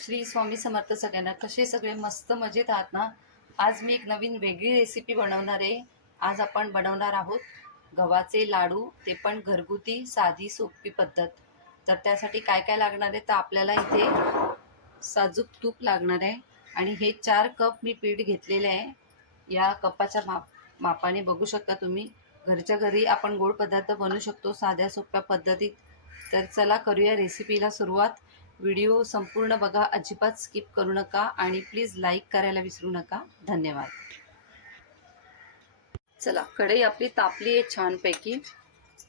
श्री स्वामी समर्थ सगळ्यांना कसे सगळे मस्त मजेत आहात ना? आज मी एक नवीन वेगळी रेसिपी बनवणार आहे. आज आपण बनवणार आहोत गव्हाचे लाडू ते पण घरगुती साधी सोपी पद्धत. तर त्यासाठी काय काय लागणार आहे? तर आपल्याला इथे साजूक तूप लागणार आहे. आणि हे चार कप मी पीठ घेतलेले आहे. या कपाच्या माप मापाने बघू शकता तुम्ही. घरच्या घरी आपण गोड पदार्थ बनवू शकतो साध्या सोप्या पद्धतीत. तर चला करूया रेसिपीला सुरुवात. व्हिडिओ संपूर्ण बघा अजिबात स्किप करू नका आणि प्लीज लाईक करायला विसरू नका. धन्यवाद. चला कढई आपली तापली आहे छानपैकी.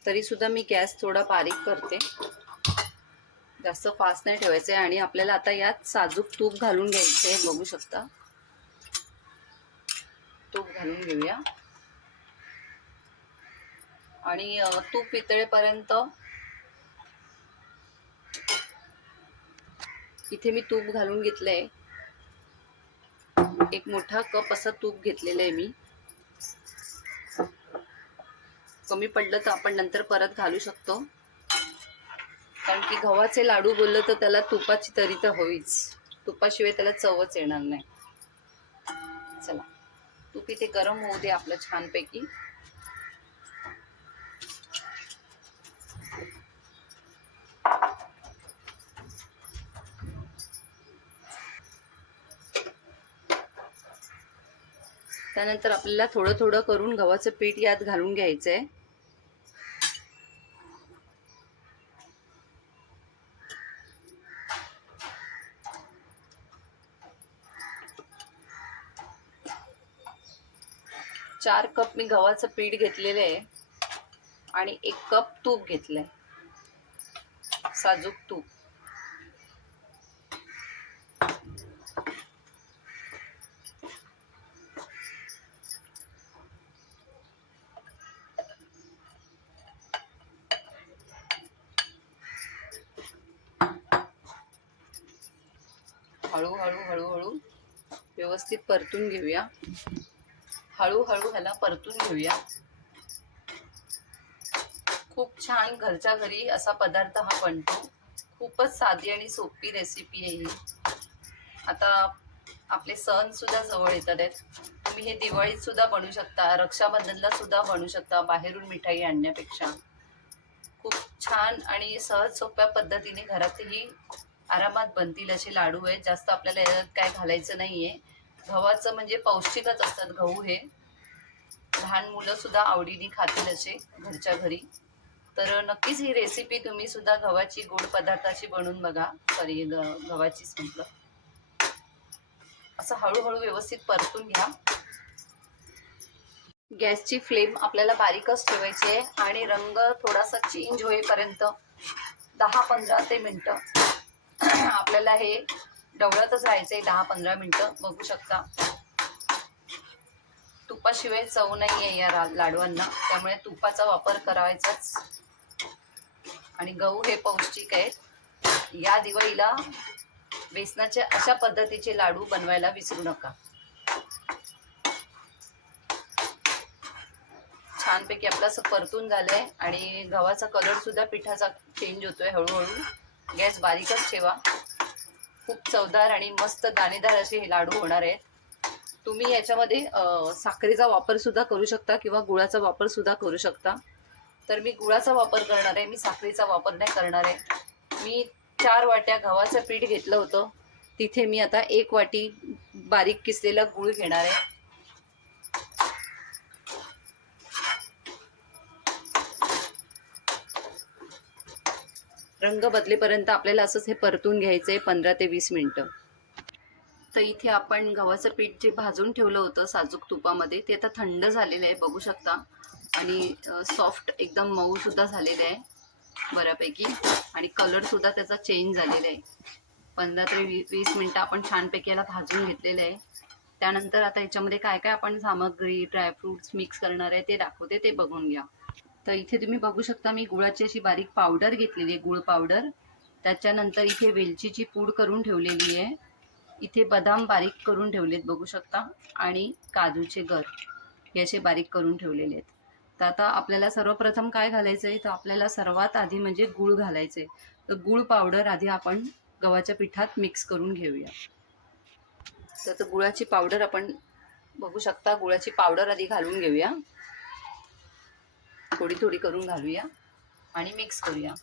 तरीसुद्धा मी गॅस थोडा बारीक करते. जास्त फास्ट नाही ठेवायचं आहे आणि आपल्याला आता यात साजूक तूप घालून घ्यायचं आहे बघू शकता. तूप घालून घेऊया. आणि तूप पितळेपर्यंत इथे मी तूप घालून घेतलंय. एक मोठा कप असं तूप घेतलेलं आहे मी. कमी पडलं तर आपण नंतर परत घालू शकतो. कारण की गव्हाचे लाडू बोललं तर त्याला तुपाची तरी तर हवीच. तुपाशिवाय त्याला चवच येणार नाही. चला. तूप इथे गरम होऊ दे आपलं छानपैकी. त्यानंतर आपल्याला थोडं थोडं करून गव्हाचं पीठ यात घालून घ्यायचं आहे चार कप मी गव्हाचं पीठ घेतलेलं आहे आणि एक कप तूप घेतलंय. साजूक तूप हळूहळू हळूहळू व्यवस्थित परतून घेऊया. हळूहळू ह्याला परतून घेऊया. खूप छान घरच्या घरी असा पदार्थ हा बनतो. खूपच साधी आणि सोपी रेसिपी आहे ही. आता आपले सण सुद्धा जवळ येतात आहेत. तुम्ही हे दिवाळीत सुद्धा बनवू शकता रक्षाबंधनला सुद्धा बनवू शकता बाहेरून मिठाई आणण्यापेक्षा. खूप छान आणि सहज सोप्या पद्धतीने घरातही आरामात बनतील असे लाडू आहेत. जास्त आपल्याला याच्यात काय घालायचं नाहीये. गव्हाचं म्हणजे पौष्टिकच असतात गहू हे. लहान मुलं सुद्धा आवडीने खातील असे घरच्या घरी. तर नक्कीच ही रेसिपी तुम्ही सुद्धा गव्हाची गोड पदार्थाची बनवून बघा. सॉरी गव्हाचीच म्हटलं. असं हळूहळू व्यवस्थित परतून घ्या. गॅसची फ्लेम आपल्याला बारीकच ठेवायची आहे आणि रंग थोडासा चेंज होईपर्यंत दहा पंधरा ते मिनटं आपल्याला हे ढवळतच राहायचं आहे दहा पंधरा मिनटं. बघू शकता. तुपाशिवाय चव नाही आहे या लाडवांना. त्यामुळे तुपाचा वापर करायचाच. आणि गहू हे पौष्टिक आहेत या दिवाळीला बेसनाच्या अशा पद्धतीचे लाडू बनवायला विसरू नका. छानपैकी आपलं असं परतून झालंय आणि गव्हाचा कलर सुद्धा पिठाचा चेंज होतोय हळूहळू. गॅस बारीकच ठेवा. खूप चवदार आणि मस्त दाणेदार असे हे लाडू होणार आहेत. तुम्ही याच्यामध्ये साखरेचा वापर सुद्धा करू शकता किंवा गुळाचा वापर सुद्धा करू शकता. तर मी गुळाचा वापर करणार आहे मी साखरेचा वापर नाही करणार आहे. मी चार वाट्या गव्हाचं पीठ घेतलं होतं. तिथे मी आता एक वाटी बारीक किसलेला गुळ घेणार आहे. रंग बदलेपर्यंत आपल्याला असंच हे परतून घ्यायचं आहे पंधरा ते वीस मिनटं. तर इथे आपण गव्हाचं पीठ जे भाजून ठेवलं होतं साजूक तुपामध्ये ते आता थंड झालेलं आहे बघू शकता. आणि सॉफ्ट एकदम मऊसुद्धा झालेलं आहे बऱ्यापैकी. आणि कलर सुद्धा त्याचा चेंज झालेला आहे. पंधरा ते वी वीस मिनटं आपण छानपैकी याला भाजून घेतलेलं आहे. त्यानंतर आता याच्यामध्ये काय काय आपण सामग्री ड्रायफ्रुट्स मिक्स करणार आहे ते दाखवते ते बघून घ्या. तर इथे तुम्ही बघू शकता मी गुळाची अशी बारीक पावडर घेतलेली आहे गुळ पावडर. त्याच्यानंतर इथे वेलचीची पूड करून ठेवलेली आहे. इथे बदाम बारीक करून ठेवलेत बघू शकता. आणि काजूचे गर हे असे बारीक करून ठेवलेले आहेत. तर आता आपल्याला सर्वप्रथम काय घालायचं आहे तर आपल्याला सर्वात आधी म्हणजे गूळ घालायचं आहे तर गूळ पावडर आधी आपण गव्हाच्या पिठात मिक्स करून घेऊया. तर गुळाची पावडर आपण बघू शकता गुळाची पावडर आधी घालून घेऊया. थोडी थोडी करून घालूया आणि मिक्स करूया.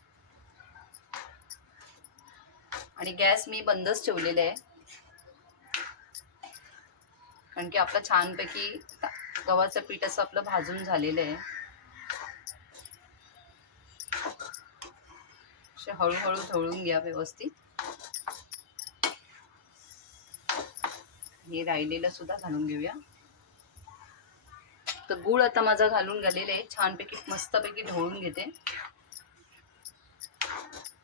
आणि गॅस मी बंदच ठेवलेला आहे. कारण की आपलं छानपैकी गव्हाचं पीठ असं आपलं भाजून झालेलं आहे. असे हळूहळू ढवळून घ्या व्यवस्थित. हे राहिलेलं सुद्धा घालून घेऊया. तर गुळ आता माझा घालून झालेला आहे. छानपैकी मस्तपैकी ढवळून घेते.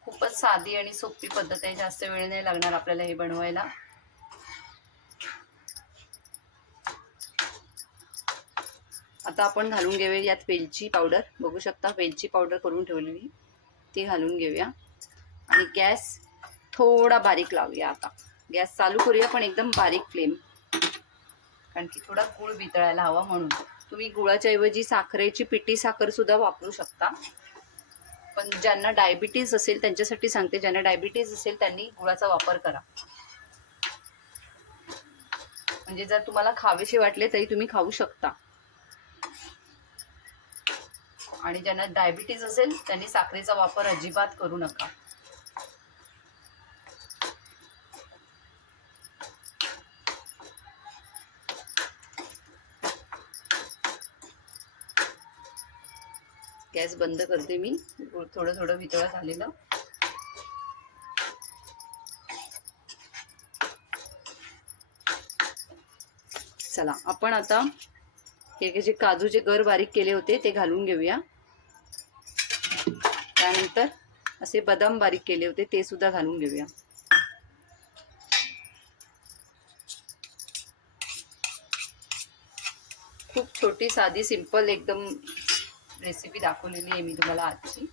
खूपच साधी आणि सोपी पद्धत आहे. जास्त वेळ नाही लागणार आपल्याला हे बनवायला. आता आपण घालून घेऊया यात वेलची पावडर. बघू शकता वेलची पावडर करून ठेवलेली ती घालून घेऊया. आणि गॅस थोडा बारीक लावूया आता. गॅस चालू करूया पण एकदम बारीक फ्लेम. कारण की थोडा गुळ वितळायला हवा म्हणून. तुम्ही गुळाच्या ऐवजी साखरेची पिठी साखर सुद्धा वापरू शकता. पण ज्यांना डायबिटीज असेल त्यांच्यासाठी सांगते ज्यांना डायबिटीज असेल त्यांनी गुळाचा वापर करा. म्हणजे जर तुम्हाला खावेसे वाटले तरी तुम्ही खाऊ शकता. आणि ज्यांना डायबिटीज असेल त्यांनी साखरेचा वापर अजिबात करू नका. गॅस बंद करते मी. थोडं थोडं वितळा झालेलं. चला आपण आता हे जे काजूचे गर बारीक केले होते ते घालून घेऊया. त्यानंतर असे बदाम बारीक केले होते ते सुद्धा घालून घेऊया. खूप छोटी साधी सिंपल एकदम रेसिपी दाखवलेली आहे मी तुम्हाला आजची.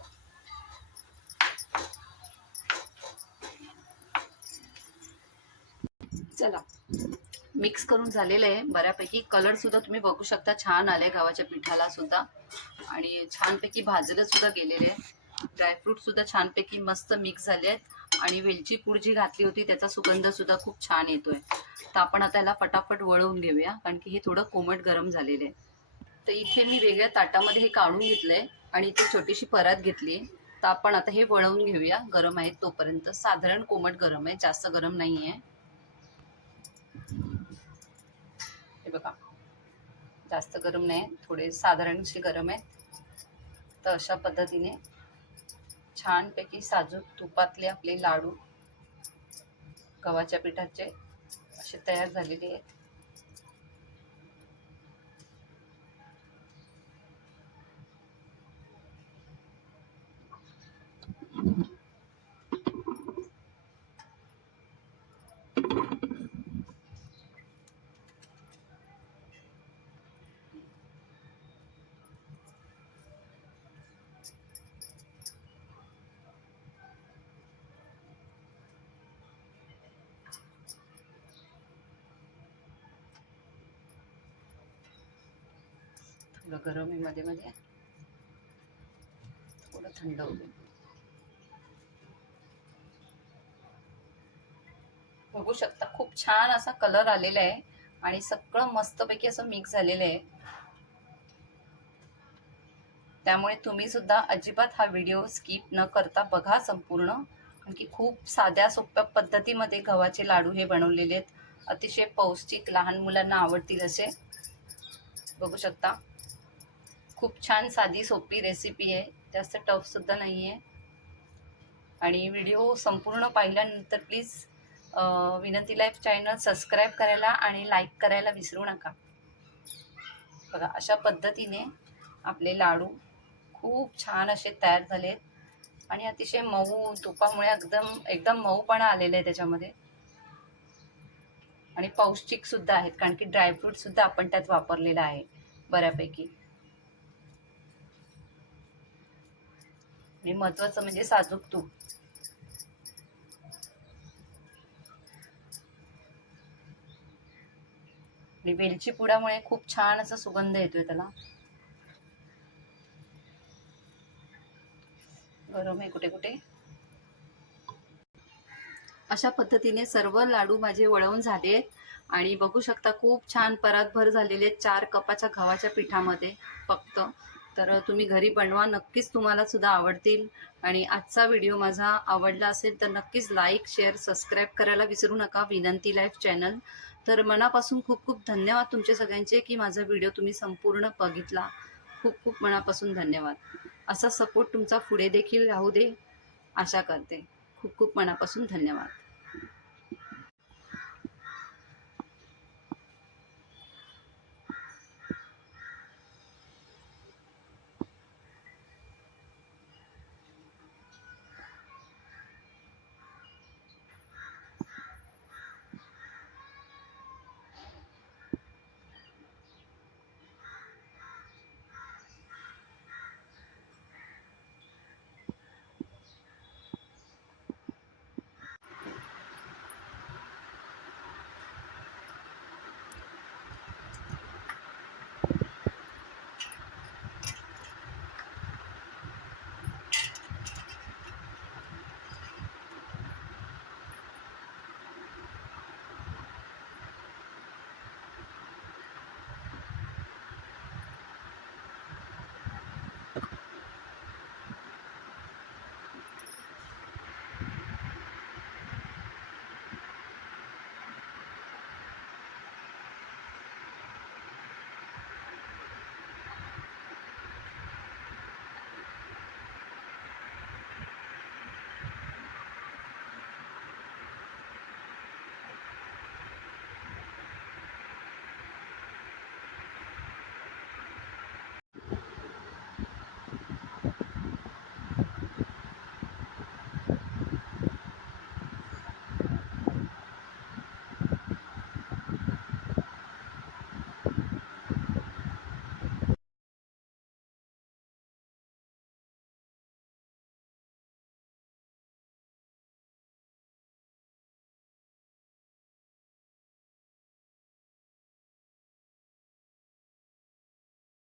चला. मिक्स करून झालेलं आहे. बऱ्यापैकी कलर सुद्धा तुम्ही बघू शकता. छान आले गव्हाच्या पिठाला सुद्धा. आणि छानपैकी भाजलं सुद्धा गेलेले आहे. ड्रायफ्रूट सुद्धा छानपैकी मस्त मिक्स झाले आहेत. आणि वेलची पूड जी घातली होती त्याचा सुगंध सुद्धा खूप छान येतोय. तर आपण आता याला पटापट वळवून घेऊया कारण की हे थोडं कोमट गरम झालेलं आहे. तर इथे मी वेगळ्या ताटामध्ये हे काढून घेतलंय आणि इथे छोटीशी परत घेतली तर आपण आता हे वळवून घेऊया. गरम आहे तोपर्यंत. साधारण कोमट गरम आहे. जास्त गरम नाही आहे हे बघा. जास्त गरम नाही. थोडे साधारणशी गरम आहेत. तर अशा पद्धतीने छानपैकी साजूक तुपातले आपले लाडू गव्हाच्या पिठाचे असे तयार झालेले आहेत. थोडं गरम आहे मध्ये मध्ये. थोडं थंड होऊ बघू शकता खूप छान असा कलर आलेला आहे आणि सगळं मस्तपैकी असं मिक्स झालेलं आहे. त्यामुळे तुम्ही सुद्धा अजिबात हा व्हिडिओ स्किप न करता बघा संपूर्ण. कारण की खूप साध्या सोप्या पद्धतीमध्ये गव्हाचे लाडू हे बनवलेले आहेत. अतिशय पौष्टिक लहान मुलांना आवडतील असे. बघू शकता. खूप छान साधी सोपी रेसिपी आहे. जास्त टफसुद्धा नाही आहे आणि व्हिडिओ संपूर्ण पाहिल्यानंतर प्लीज विनंती लाईफ चॅनल सबस्क्राईब करायला आणि लाईक करायला विसरू नका. बघा अशा पद्धतीने आपले लाडू खूप छान असे तयार झाले आणि अतिशय मऊ तुपामुळे एकदम एकदम मऊपणा आलेला आहे त्याच्यामध्ये. आणि पौष्टिकसुद्धा आहेत कारण की ड्रायफ्रूटसुद्धा आपण त्यात वापरलेला आहे बऱ्यापैकी. आणि महत्वाचं म्हणजे साजूक तूप वेलची पुडामुळे खूप छान असा सुगंध येतोय त्याला. गरम आहे कुठे कुठे. अशा पद्धतीने सर्व लाडू माझे वळवून झाले आणि बघू शकता खूप छान परतभर झालेले आहेत चार कपाच्या गव्हाच्या पिठामध्ये फक्त. तर तुम्ही घरी बनवा नक्कीच तुम्हाला सुद्धा आवडतील. आणि आजचा व्हिडिओ माझा आवडला असेल तर नक्कीच लाईक शेअर सबस्क्राईब करायला विसरू नका विनंती लाईफ चॅनल तर मनापासून खूप खूप धन्यवाद तुमचे सगळ्यांचे की माझा व्हिडिओ तुम्ही संपूर्ण बघितला. खूप खूप मनापासून धन्यवाद. असा सपोर्ट तुमचा पुढे देखील राहू दे. आशा करते. खूप खूप मनापासून धन्यवाद.